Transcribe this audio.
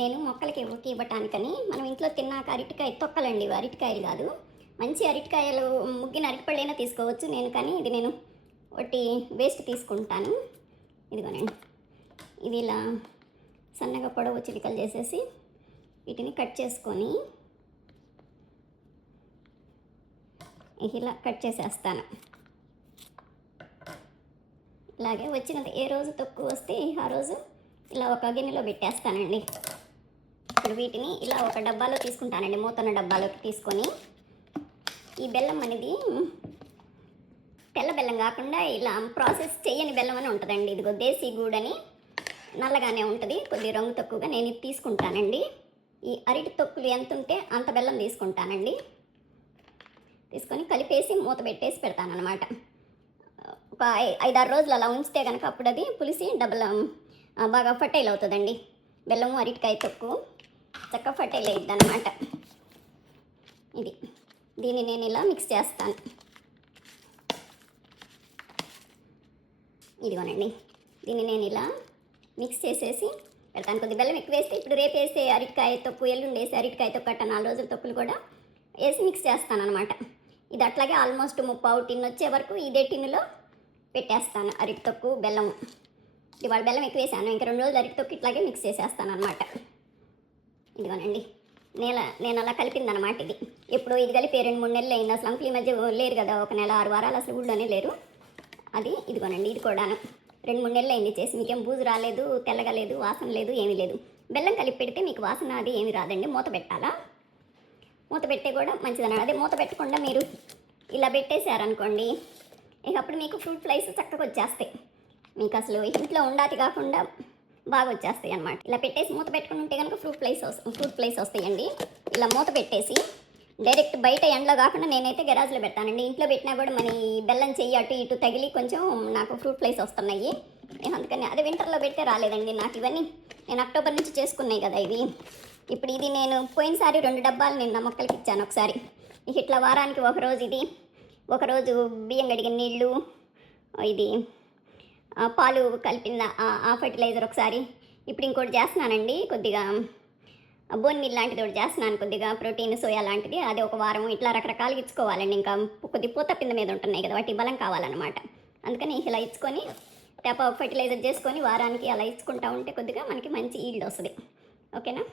నేను మొక్కలకి ఇవ్వటానికని మనం ఇంట్లో తిన్నాక అరటికాయ తొక్కలండి, అరటికాయలు కాదు. మంచి అరటికాయలు ముగ్గిన అరటిపళ్ళైనా తీసుకోవచ్చు. నేను ఒకటి వేస్ట్ తీసుకుంటాను. ఇదిగోనండి, ఇది ఇలా సన్నగా పొడవు చిటికలు చేసేసి వీటిని కట్ చేసుకొని ఇలా కట్ చేసేస్తాను. ఇలాగే వచ్చినది ఏ రోజు తక్కువ వస్తే ఆ రోజు ఇలా ఒక గిన్నెలో పెట్టేస్తానండి. ఇప్పుడు వీటిని ఇలా ఒక డబ్బాలో తీసుకుంటానండి, మూతన్న డబ్బాలోకి తీసుకొని. ఈ బెల్లం అనేది తెల్ల బెల్లం కాకుండా ఇలా ప్రాసెస్ చేయని బెల్లం అని ఉంటుందండి. ఇదిగో దేశీ గూడని నల్లగానే ఉంటుంది, కొద్ది రంగు తక్కువగా. నేను ఇది తీసుకుంటానండి. ఈ అరటి తొక్కులు ఎంత ఉంటే అంత బెల్లం తీసుకుంటానండి. తీసుకొని కలిపేసి మూత పెట్టేసి పెడతాను అనమాట. ఒక 5-6 రోజులు అలా ఉంచితే కనుక అప్పుడు అది పులిసి బాగా ఫర్టైల్ అవుతుందండి. బెల్లము అరటికాయ తొక్కు చక్కగా ఫర్టైల్ అవుతుంది అనమాట. దీన్ని నేను ఇలా మిక్స్ చేస్తాను. ఇదిగోనండి, దీన్ని నేను ఇలా మిక్స్ చేసేసి పెడతాను. కొద్ది బెల్లం ఎక్కువ వేస్తే ఇప్పుడు రేపు వేసే అరటికాయ తొక్కు, ఎల్లుండి వేసే అరటికాయ తొక్కు అట్ట 4 రోజుల తొక్కులు కూడా వేసి మిక్స్ చేస్తాను అనమాట. ఇది అట్లాగే ఆల్మోస్ట్ 3/4 టిన్ వచ్చే వరకు ఇదే టిన్నులో పెట్టేస్తాను. అరటి తొక్కు బెల్లం, ఇవాళ బెల్లం ఎక్కువ వేసాను, ఇంకా 2 రోజులు అరటి తొక్కు ఇట్లాగే మిక్స్ చేసేస్తాను అనమాట. ఇదిగోనండి, నేను అలా కలిపిందనమాట. ఇది ఎప్పుడు ఇది కలిపి 2-3 నెలలు అయింది. అసలు అంకుల్ ఈ మధ్య లేరు కదా, 1 నెల 6 వారాలు అసలు ఊళ్ళోనే లేరు. ఇదిగోనండి, ఇది కూడాను 2-3 నెలలు అయింది చేసి. మీకేం బూజు రాలేదు, తెల్లగా లేదు, వాసన లేదు, ఏమీ లేదు. బెల్లం కలిపి పెడితే మీకు వాసన అది ఏమీ రాదండి. మూత పెట్టాలా, మూత పెట్టే కూడా మంచిదన్నాడు. అదే మూత పెట్టకుండా మీరు ఇలా పెట్టేశారనుకోండి, ఇక అప్పుడు మీకు ఫ్రూట్ ఫ్లైస్ చక్కగా వచ్చేస్తాయి. మీకు అసలు ఇంట్లో ఉండాది కాకుండా బాగా వచ్చేస్తాయి అన్నమాట. ఇలా పెట్టేసి మూత పెట్టుకుని ఉంటే కనుక ఫ్రూట్ ఫ్లైస్ వస్తాయండి. ఇలా మూత పెట్టేసి డైరెక్ట్ బయట ఎండలో కాకుండా నేనైతే గరాజ్లో పెడతానండి. ఇంట్లో పెట్టినా కూడా మన బెల్లం చెయ్యి అటు ఇటు తగిలి కొంచెం నాకు ఫ్రూట్ ఫ్లైస్ వస్తున్నాయి. అందుకని అదే వింటర్లో పెడితే రాలేదండి నాకు. ఇవన్నీ నేను అక్టోబర్ నుంచి చేసుకున్నాయి కదా ఇవి. ఇప్పుడు ఇది నేను పోయినసారి 2 డబ్బాలు నేను నా మొక్కలకి ఇచ్చాను ఒకసారి. ఇట్లా వారానికి ఒకరోజు బియ్యం కడిగిన నీళ్ళు, ఇది పాలు కలిపిన ఆ ఫర్టిలైజర్ ఒకసారి. ఇప్పుడు ఇంకోటి చేస్తున్నానండి, కొద్దిగా బోన్ మిల్ లాంటిది ఒకటి చేస్తున్నాను, కొద్దిగా ప్రోటీన్ సోయా లాంటిది. అది ఒక వారం ఇట్లా రకరకాలుగా ఇచ్చుకోవాలండి. ఇంకా కొద్ది పూత పింద మీద ఉంటున్నాయి కదా, వాటి బలం కావాలన్నమాట. అందుకని ఇలా ఇచ్చుకొని ఫర్టిలైజర్ చేసుకొని వారానికి అలా ఇచ్చుకుంటా ఉంటే కొద్దిగా మనకి మంచి ఈల్డ్ వస్తుంది. ఓకేనా?